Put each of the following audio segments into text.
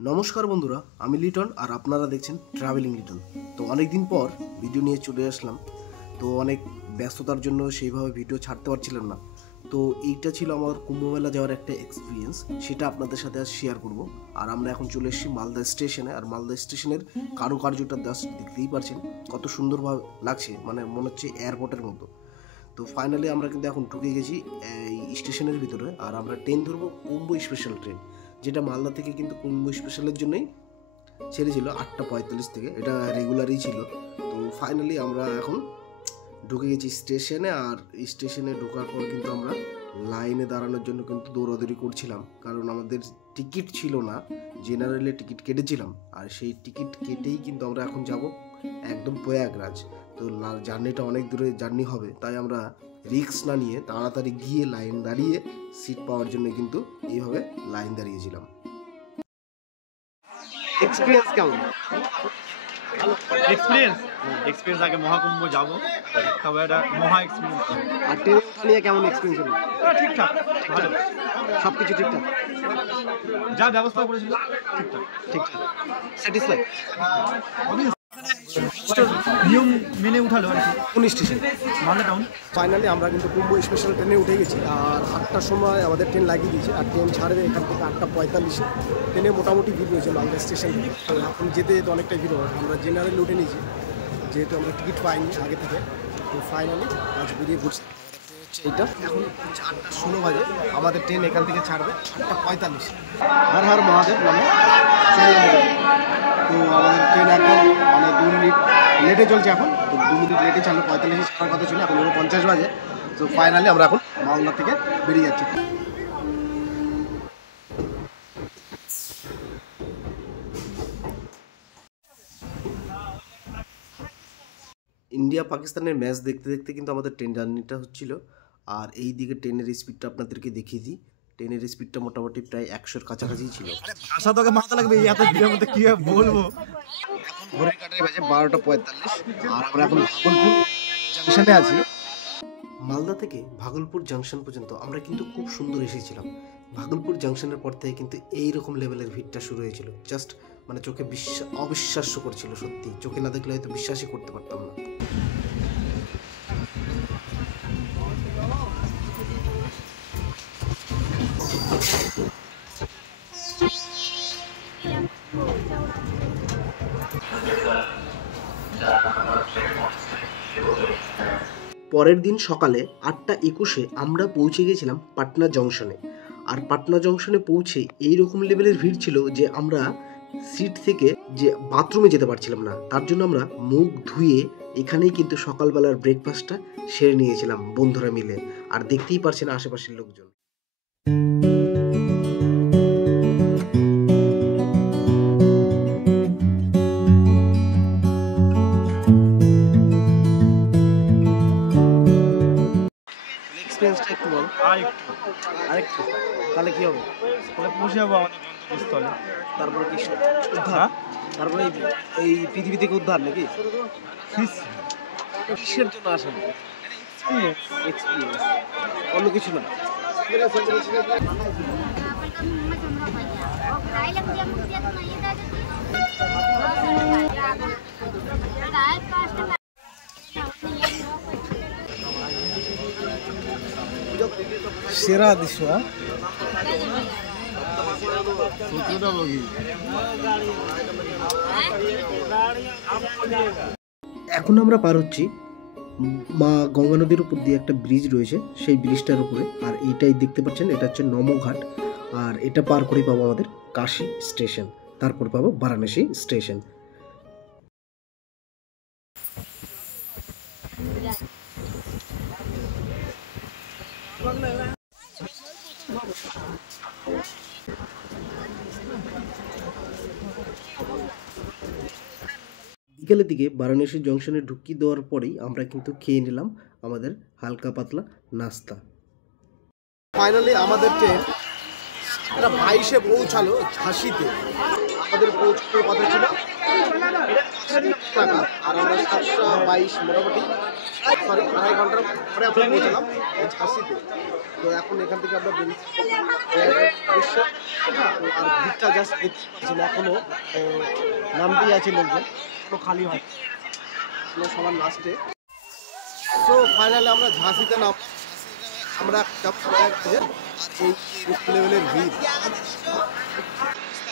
নমস্কার বন্ধুরা, আমি লিটন আর আপনারা দেখছেন ট্রাভেলিং লিটন। তো অনেক দিন পর ভিডিও নিয়ে চলে আসলাম। তো অনেক ব্যস্ততার জন্য সেইভাবে ভিডিও ছাড়তে পারছিলাম না। তো এইটা ছিল আমার কুম্ভমেলা যাওয়ার একটা এক্সপিরিয়েন্স, সেটা আপনাদের সাথে আজ শেয়ার করব। আর আমরা এখন চলে এসেছি মালদা স্টেশনে। আর মালদা স্টেশনের কারুকার্যটা জাস্ট দেখতেই পারছেন কত সুন্দরভাবে লাগছে, মানে মনে হচ্ছে এয়ারপোর্টের মতো। তো ফাইনালি আমরা কিন্তু এখন ঢুকে গেছি এই স্টেশনের ভিতরে। আর আমরা ট্রেন ধরবো কুম্ভ স্পেশাল ট্রেন, যেটা মালদা থেকে কিন্তু কুম্ভ স্পেশালের জন্যই ছেড়েছিল 8:45 থেকে, এটা রেগুলারই ছিল। তো ফাইনালি আমরা এখন ঢুকে গেছি স্টেশনে। আর স্টেশনে ঢোকার পর কিন্তু আমরা লাইনে দাঁড়ানোর জন্য কিন্তু দৌড়াদৌড়ি করছিলাম, কারণ আমাদের টিকিট ছিল না, জেনারেলে টিকিট কেটেছিলাম। আর সেই টিকিট কেটেই কিন্তু আমরা এখন যাব একদম প্রয়াগরাজ। তো জার্নিটা অনেক দূরে জার্নি হবে, তাই আমরা রিস্ক না নিয়ে তাড়াতাড়ি গিয়ে লাইন দাঁড়িয়ে সিট পাওয়ার জন্য কিন্তু এইভাবে লাইন দাঁড়িয়েছিলাম। এক্সপিরিয়েন্স কেমন? এক্সপিরিয়েন্স আগে মহাকুম্ভ যাব, তবে এটা মহা এক্সপিরিয়েন্স। আর ট্রেনে ওঠা নিয়ে কেমন এক্সপিরিয়েন্স হলো? ঠিকঠাক, ভালো, সব কিছু ঠিকঠাক? যা ব্যবস্থা করেছিল ঠিকঠাক, স্যাটিসফাই? নিয়ম মেনে উঠালো আর কি। কোন স্টেশন? মালদা টাউন। ফাইনালি আমরা কিন্তু কুম্ভ স্পেশাল ট্রেনে উঠে গেছি। আর 8টার সময় আমাদের ট্রেন লাগিয়ে দিয়েছে, আর ট্রেন ছাড়বে এখান থেকে 8:45-এ। ট্রেনে মোটামুটি ভিড় রয়েছে মালদা স্টেশন। তো এখন যেতে যেতে অনেকটা ভিড় হবে। আমরা জেনারেল উঠে নিয়েছি, যেহেতু আমরা টিকিট পাইনি আগে থেকে। তো ফাইনালি আজ বেরিয়ে পড়ছি। এইটা এখন 8:16 বাজে, আমাদের ট্রেন এখান থেকে ছাড়বে 8:45। হর হর মহাদেব নামে ট্রেন। তো আমাদের ট্রেন একদম মানে 2 মিনিট লেটে চলছে এখন। তো 2 মিনিট লেটে ছাড়লো, 45-এ ছাড়ার কথা ছিল, এখন 50 বাজে। তো ফাইনালি আমরা এখন মালদা থেকে বেরিয়ে যাচ্ছি। ইন্ডিয়া পাকিস্তানের ম্যাচ দেখতে দেখতে কিন্তু আমাদের ট্রেন জার্নিটা হচ্ছিল। আর এই দিকে ট্রেনের স্পিডটা আপনাদেরকে দেখিয়ে দিই। ট্রেনের স্পিডটা মোটামুটি প্রায় 100-এর কাছাকাছি ছিল। ভাষা তোকে মাথা লাগবে, এত ভিড়ের মধ্যে কি বলবো। এখন ঘড়ির কাঁটায় বাজে 12:45, আর আমরা এখন ভাগলপুর জাংশনে আছি। মালদা থেকে ভাগলপুর জাংশন পর্যন্ত আমরা কিন্তু খুব সুন্দর এসেছিলাম। ভাগলপুর জাংশনের পর থেকে কিন্তু এইরকম লেভেলের ভিড়টা শুরু হয়েছিল, জাস্ট মানে চোখে অবিশ্বাস্য করছিল। সত্যি চোখে না দেখলে হয়তো বিশ্বাসই করতে পারতাম না। পরের দিন সকালে 8:21-এ আমরা পৌঁছে গেছিলাম পাটনা জংশনে। আর পাটনা জংশনে পৌঁছে এইরকম লেভেলের ভিড় ছিল যে আমরা সিট থেকে যে বাথরুমে যেতে পারছিলাম না। তার জন্য আমরা মুখ ধুয়ে এখানেই কিন্তু সকালবেলার ব্রেকফাস্টটা সেরে নিয়েছিলাম বন্ধুরা মিলে। আর দেখতেই পারছেন আশেপাশের লোকজন। এক্সপিরিয়েন্সটা একটু বল। আরেকটু তাহলে কি হবে? তাহলে পৌঁছে যাবো আমাদের গন্তব্যস্থলে। তারপরে কি উদ্ধার? তারপরে এই পৃথিবী থেকে উদ্ধার নাকি? কিসের জন্য আসেন? এক্সপিরিয়েন্স, অন্য কিছু না। সেরা দৃশ্য। এখন আমরা পার হচ্ছি মা গঙ্গা নদীর উপর দিয়ে একটা ব্রিজ রয়েছে, সেই ব্রিজটার উপরে। আর এইটাই দেখতে পাচ্ছেন, এটা হচ্ছে নমঘাট। আর এটা পার করে পাবো আমাদের কাশী স্টেশন, তারপর পাবো বারাণসী স্টেশন। বিকেলের দিকে বারাণসী জংশনে ঢুকিয়ে দেওয়ার পরেই আমরা কিন্তু খেয়ে নিলাম আমাদের হালকা পাতলা নাস্তা। ফাইনালি আমাদের ট্রেন এটা 22-এ পৌঁছালো ঝাঁসিতে। আমাদের পৌঁছানোর কথা ছিল টাকা, আর আমরা 7:22 মোটামুটি 2.5 ঘন্টার পরে আমরা পৌঁছালাম ঝাঁসিতে। তো এখন এখান থেকে আমরা বেরিয়েছি দৃশ্য, আর ভিড়টা জাস্ট দেখতে পাচ্ছেন এখনও নামতেই আছে লোকজন, কোনো খালি হয় সবার লাস্টে। তো ফাইনালি আমরা ঝাঁসিতে নাম, আমরা এই লেভেলের ভিড়।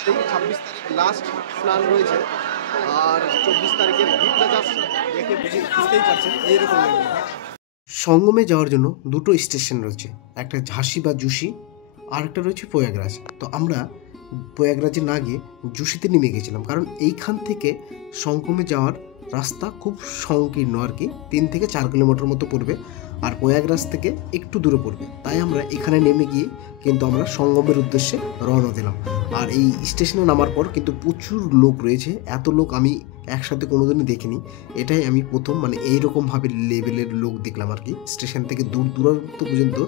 26 তারিখ লাস্ট স্নান রয়েছে, আর 24 তারিখের ভিড়টা জাস্ট দেখে বুঝতেই পারছেন এইরকম লেভেল। সঙ্গমে যাওয়ার জন্য দুটো স্টেশন রয়েছে, একটা ঝাঁসি বা জুসি, আর একটা রয়েছে প্রয়াগরাজ। তো আমরা প্রয়াগরাজে না গিয়ে জুসিতে নেমে গেছিলাম, কারণ এইখান থেকে সঙ্গমে যাওয়ার রাস্তা খুব সংকীর্ণ আর কি, 3 থেকে 4 কিলোমিটার মতো পড়বে, আর প্রয়াগরাজ থেকে একটু দূরে পড়বে। তাই আমরা এখানে নেমে গিয়ে কিন্তু আমরা সঙ্গমের উদ্দেশ্যে রওনা দিলাম। আর এই স্টেশনে নামার পর কিন্তু প্রচুর লোক রয়েছে, এত লোক আমি একসাথে কোনোদিনই দেখিনি। এটাই আমি প্রথম মানে এইরকমভাবে লেভেলের লোক দেখলাম আর কি। স্টেশন থেকে দূর দূরান্ত পর্যন্ত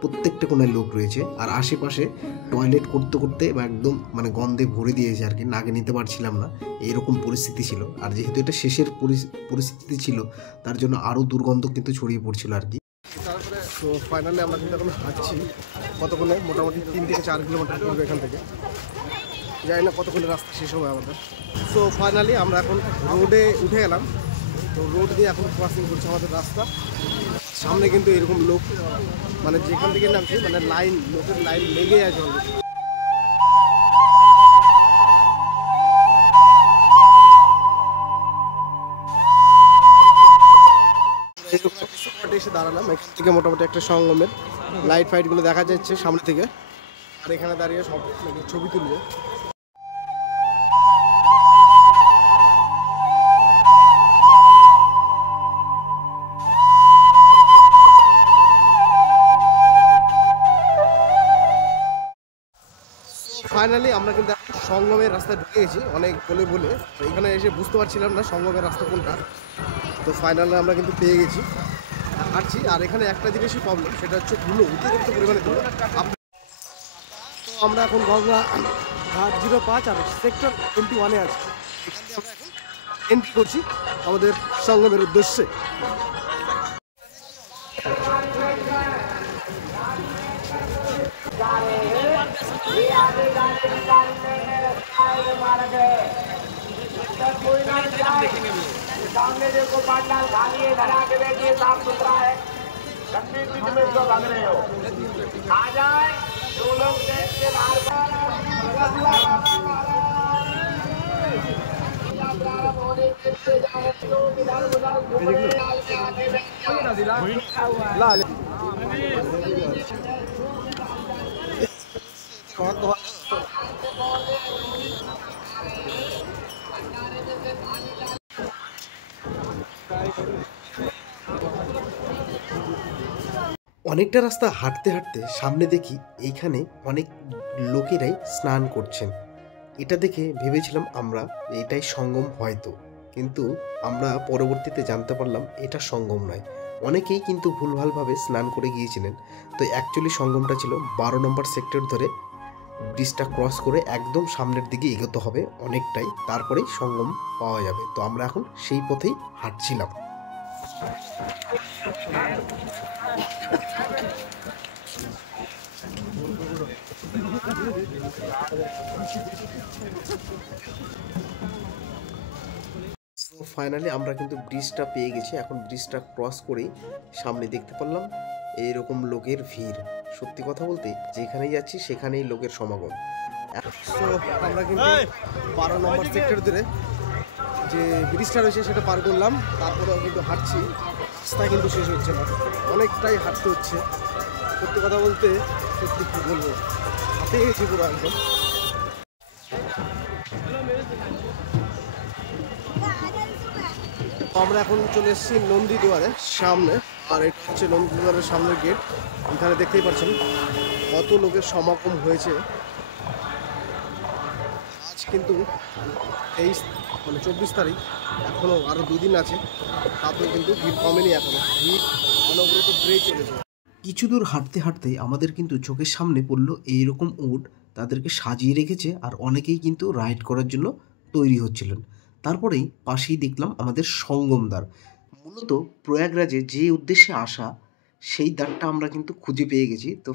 প্রত্যেকটা কোনায় লোক রয়েছে, আর আশেপাশে টয়লেট করতে করতে বা একদম মানে গন্ধে ভরে দিয়েছে আর কি, নাকে নিতে পারছিলাম না, এরকম পরিস্থিতি ছিল। আর যেহেতু এটা শেষের পরিস্থিতি ছিল, তার জন্য আরও দুর্গন্ধ কিন্তু ছড়িয়ে পড়ছিল আর কি। তারপরে তো ফাইনালি আমরা কিন্তু এখন হাঁটছি কতক্ষণে, মোটামুটি 3 থেকে 4 কিলোমিটার পড়বে এখান থেকে, জানি না কতক্ষণে রাস্তা শেষ হবে আমাদের। সো ফাইনালি আমরা এখন রোডে উঠে গেলাম। তো রোড দিয়ে এখন ক্রসিং করছে আমাদের রাস্তা। সামনে কিন্তু এরকম লোক, মানে যেখান থেকে নামছি মানে লাইন, লোকের লাইন লেগে আছে অলরেডি। এরকম একটা স্পটে এসে দাঁড়ালাম, এখান থেকে মোটামুটি একটা সঙ্গমের লাইট ফাইটগুলো দেখা যাচ্ছে সামনে থেকে, আর এখানে দাঁড়িয়ে সব ছবি তুলবে। ফাইনালি আমরা কিন্তু সঙ্গমের রাস্তায় ঢুকে গেছি অনেক বলে, তো এখানে এসে বুঝতে পারছিলাম না সঙ্গমের রাস্তা কোনটা। তো ফাইনালি আমরা কিন্তু পেয়ে গেছি, হাঁটছি। আর এখানে একটা জিনিসই প্রবলেম, সেটা হচ্ছে ধুলো, অতিরিক্ত পরিমাণে ধুলো। তো আমরা এখন গঙ্গা ঘাট 05 আর সেক্টর 21-এ আছি। এখান থেকে আমরা এখন এন্ট্রি করছি আমাদের সঙ্গমের উদ্দেশ্যে। सामने देखो पांडाल खाली है, धरा के बैठिए, साफ सुथरा है, गंदी चीज में जो लग रहे हो आ जाए, जो लोग देख के बाहर অনেকটা রাস্তা হাঁটতে হাঁটতে সামনে দেখি এইখানে অনেক লোকেরাই স্নান করছেন। এটা দেখে ভেবেছিলাম আমরা এটাই সঙ্গম হয়তো, কিন্তু আমরা পরবর্তীতে জানতে পারলাম এটা সঙ্গম নয়। অনেকেই কিন্তু ভুলভালভাবে স্নান করে গিয়েছিলেন। তো অ্যাকচুয়ালি সঙ্গমটা ছিল 12 নম্বর সেক্টর ধরে ব্রিজটা ক্রস করে একদম সামনের দিকে এগোতে হবে অনেকটাই, তারপরেই সঙ্গম পাওয়া যাবে। তো আমরা এখন সেই পথেই হাঁটছিলাম। সো ফাইনালি আমরা কিন্তু ব্রিজটা পেয়ে গেছি। এখন ব্রিজটা ক্রস করেই সামনে দেখতে পারলাম এইরকম লোকের ভিড়। সত্যি কথা বলতে যেখানেই যাচ্ছি সেখানেই লোকের সমাগম। সো আমরা কিন্তু 12 নম্বর সেক্টর ধরে যে ব্রিজটা রয়েছে সেটা পার করলাম, তারপরেও কিন্তু হাঁটছি, রাস্তা কিন্তু শেষ হচ্ছে না, অনেকটাই হাঁটতে হচ্ছে। সত্যি কথা বলতে সত্যি কী বলবো, হাঁটে গেছি পুরো একদম। আমরা এখন চলে এসেছি নন্দীদুয়ারের সামনে, আর এটা হচ্ছে নন্দীদুয়ারের সামনের গেট। এখানে দেখতেই পাচ্ছেন কত লোকের সমাগম হয়েছে। আজ কিন্তু 24 তারিখ, এখনও আরও 2 দিন আছে, তারপরে কিন্তু ভিড় কমেনি, এখনও ভিড় অনবরত বেড়েই চলেছে। কিছু দূর হাঁটতে হাঁটতে আমাদের কিন্তু চোখের সামনে পড়লো এইরকম উট, তাদেরকে সাজিয়ে রেখেছে, আর অনেকেই কিন্তু রাইড করার জন্য তৈরি হচ্ছিলেন। তারপরেই পাশেই দেখলাম আমাদের সঙ্গম দ্বার। মূলত প্রয়াগরাজে যে উদ্দেশ্যে আসা সেই দ্বারটা আমরা কিন্তু খুঁজে পেয়ে গেছি। তো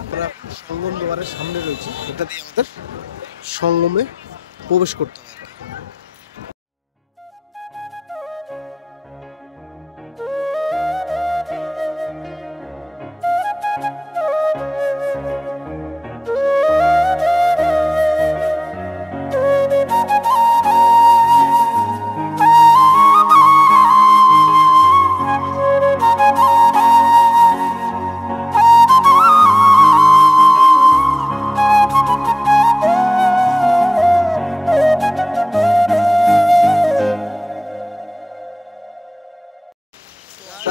আমরা সঙ্গম দ্বারের সামনে রয়েছি, এটা দিয়ে আমাদের সঙ্গমে প্রবেশ করতে হবে।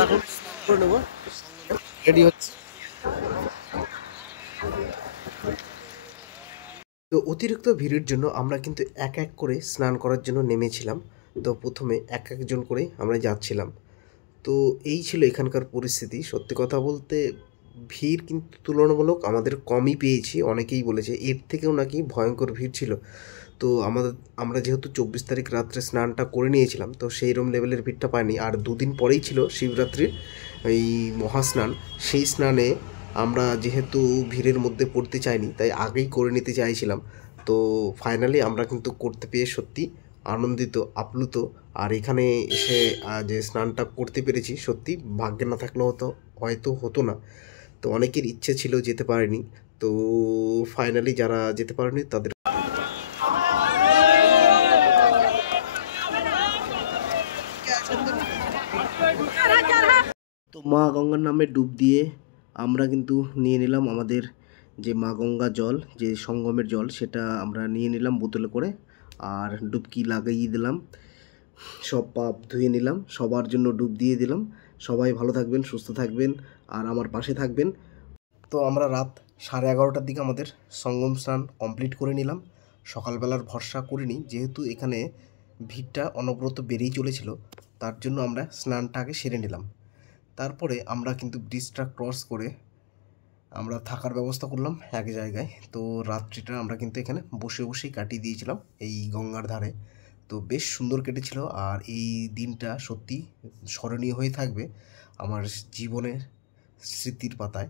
এখন করে নেবো, রেডি হচ্ছে। তো অতিরিক্ত ভিড়ের জন্য আমরা কিন্তু এক এক করে স্নান করার জন্য নেমেছিলাম। তো প্রথমে এক একজন করে আমরা যাচ্ছিলাম। তো এই ছিল এখানকার পরিস্থিতি। সত্যি কথা বলতে ভিড় কিন্তু তুলনামূলক আমাদের কমই পেয়েছি। অনেকেই বলেছে এর থেকেও নাকি ভয়ঙ্কর ভিড় ছিল। তো আমরা যেহেতু 24 তারিখ রাত্রে স্নানটা করে নিয়েছিলাম, তো সেইরকম লেভেলের ভিড়টা পাইনি। আর দুদিন পরেই ছিল শিবরাত্রির এই মহাস্নান। সেই স্নানে আমরা যেহেতু ভিড়ের মধ্যে পড়তে চাইনি, তাই আগেই করে নিতে চাইছিলাম। তো ফাইনালি আমরা কিন্তু করতে পেয়ে সত্যি আনন্দিত, আপ্লুত। আর এখানে এসে যে স্নানটা করতে পেরেছি, সত্যি ভাগ্যে না থাকলে হয়তো হতো না। তো অনেকের ইচ্ছে ছিল, যেতে পারেনি। তো ফাইনালি যারা যেতে পারেনি তাদের তো মা গঙ্গার নামে ডুব দিয়ে আমরা কিন্তু নিয়ে নিলাম আমাদের যে মা গঙ্গা জল, যে সঙ্গমের জল, সেটা আমরা নিয়ে নিলাম বোতলে করে। আর ডুবকি লাগিয়ে দিলাম, সব পাপ ধুয়ে নিলাম, সবার জন্য ডুব দিয়ে দিলাম। সবাই ভালো থাকবেন, সুস্থ থাকবেন, আর আমার পাশে থাকবেন। তো আমরা রাত 11:30টার দিকে আমাদের সঙ্গম স্নান কমপ্লিট করে নিলাম। সকালবেলার ভরসা করিনি, যেহেতু এখানে ভিড়টা অনবরত বেড়েই চলেছিল, তার জন্য আমরা স্নানটা আগে সেরে নিলাম। তারপরে আমরা কিন্তু ব্রিজটা ক্রস করে আমরা থাকার ব্যবস্থা করলাম এক জায়গায়। তো রাত্রিটা আমরা কিন্তু এখানে বসে বসেই কাটিয়ে দিয়েছিলাম এই গঙ্গার ধারে। তো বেশ সুন্দর কেটেছিল, আর এই দিনটা সত্যি স্মরণীয় হয়ে থাকবে আমার জীবনের স্মৃতির পাতায়।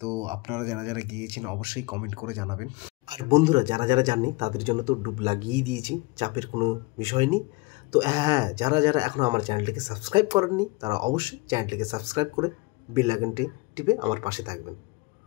তো আপনারা যারা যারা গিয়েছেন অবশ্যই কমেন্ট করে জানাবেন। আর বন্ধুরা যারা যারা যাননি তাদের জন্য তো ডুব লাগিয়েই দিয়েছি, চাপের কোনো বিষয় নেই। তো হ্যাঁ, যারা যারা এখনও আমার চ্যানেলটিকে সাবস্ক্রাইব করেননি তারা অবশ্যই চ্যানেলটিকে সাবস্ক্রাইব করে বেল আইকনটি টিপে আমার পাশে থাকবেন।